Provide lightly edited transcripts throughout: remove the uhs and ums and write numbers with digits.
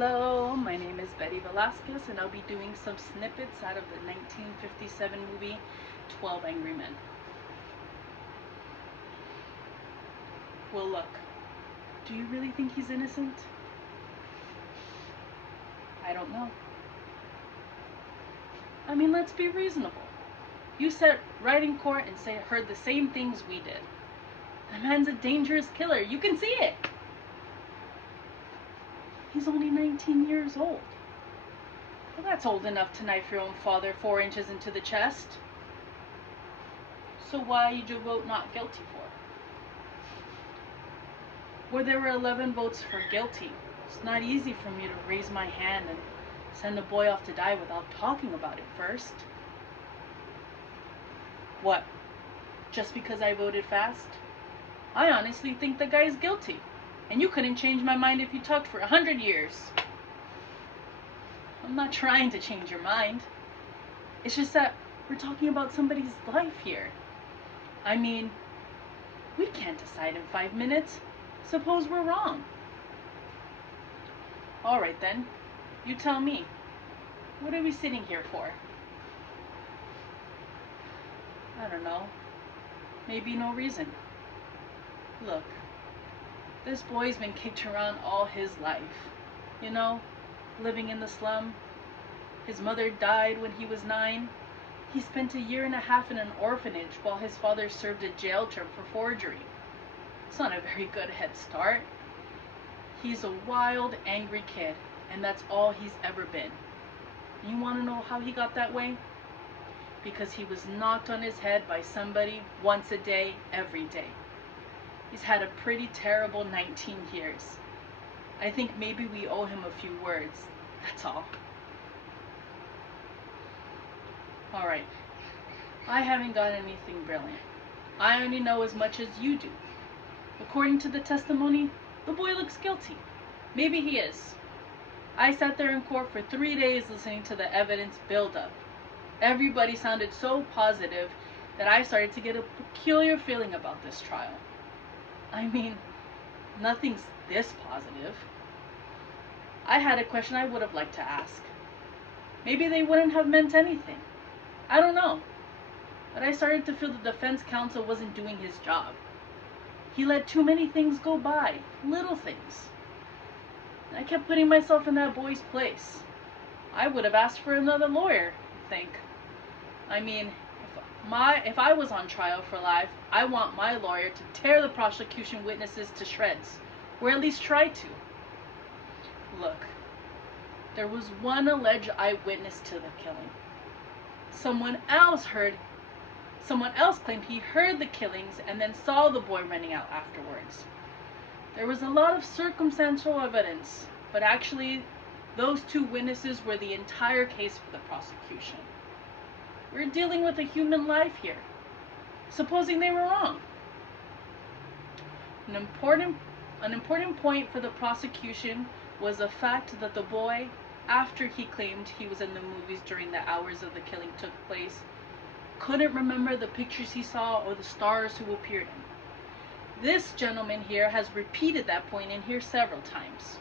Hello, my name is Betty Velasquez, and I'll be doing some snippets out of the 1957 movie 12 Angry Men. Well, look, do you really think he's innocent? I don't know. I mean, let's be reasonable. You sat right in court and heard the same things we did. The man's a dangerous killer. You can see it. He's only 19 years old. Well, that's old enough to knife your own father 4 inches into the chest. So why did you vote not guilty for? Well, there were 11 votes for guilty. It's not easy for me to raise my hand and send a boy off to die without talking about it first. What? Just because I voted fast? I honestly think the guy's guilty. And you couldn't change my mind if you talked for 100 years. I'm not trying to change your mind. It's just that we're talking about somebody's life here. I mean, we can't decide in 5 minutes. Suppose we're wrong. All right then, you tell me. What are we sitting here for? I don't know. Maybe no reason. Look, this boy's been kicked around all his life. You know, living in the slum. His mother died when he was 9. He spent a year and a half in an orphanage while his father served a jail term for forgery. It's not a very good head start. He's a wild, angry kid, and that's all he's ever been. You want to know how he got that way? Because he was knocked on his head by somebody once a day, every day. He's had a pretty terrible 19 years. I think maybe we owe him a few words, that's all. Alright, I haven't got anything brilliant. I only know as much as you do. According to the testimony, the boy looks guilty. Maybe he is. I sat there in court for 3 days listening to the evidence build up. Everybody sounded so positive that I started to get a peculiar feeling about this trial. I mean, nothing's this positive. I had a question I would have liked to ask. Maybe they wouldn't have meant anything. I don't know. But I started to feel the defense counsel wasn't doing his job. He let too many things go by, little things. I kept putting myself in that boy's place. I would have asked for another lawyer, I think. I mean, if I was on trial for life, I want my lawyer to tear the prosecution witnesses to shreds, or at least try to. Look, there was one alleged eyewitness to the killing. Someone else claimed he heard the killings and then saw the boy running out afterwards. There was a lot of circumstantial evidence, but actually, those 2 witnesses were the entire case for the prosecution. We're dealing with a human life here. Supposing they were wrong. An important point for the prosecution was the fact that the boy, after he claimed he was in the movies during the hours of the killing took place, couldn't remember the pictures he saw or the stars who appeared in. This gentleman here has repeated that point in here several times.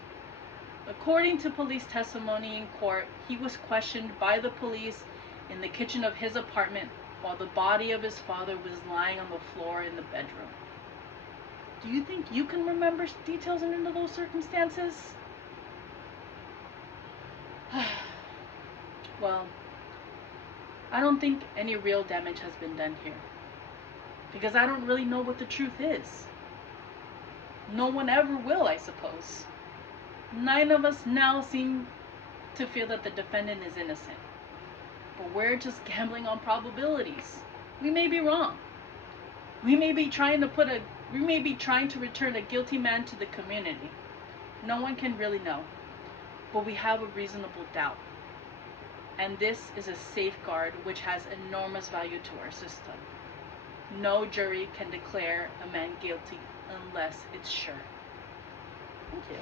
According to police testimony in court, he was questioned by the police in the kitchen of his apartment while the body of his father was lying on the floor in the bedroom. Do you think you can remember details under those circumstances? Well, I don't think any real damage has been done here. Because I don't really know what the truth is. No one ever will, I suppose. 9 of us now seem to feel that the defendant is innocent. But we're just gambling on probabilities. We may be wrong. We may be trying to return a guilty man to the community. No one can really know. But we have a reasonable doubt. And this is a safeguard which has enormous value to our system. No jury can declare a man guilty unless it's sure. Thank you.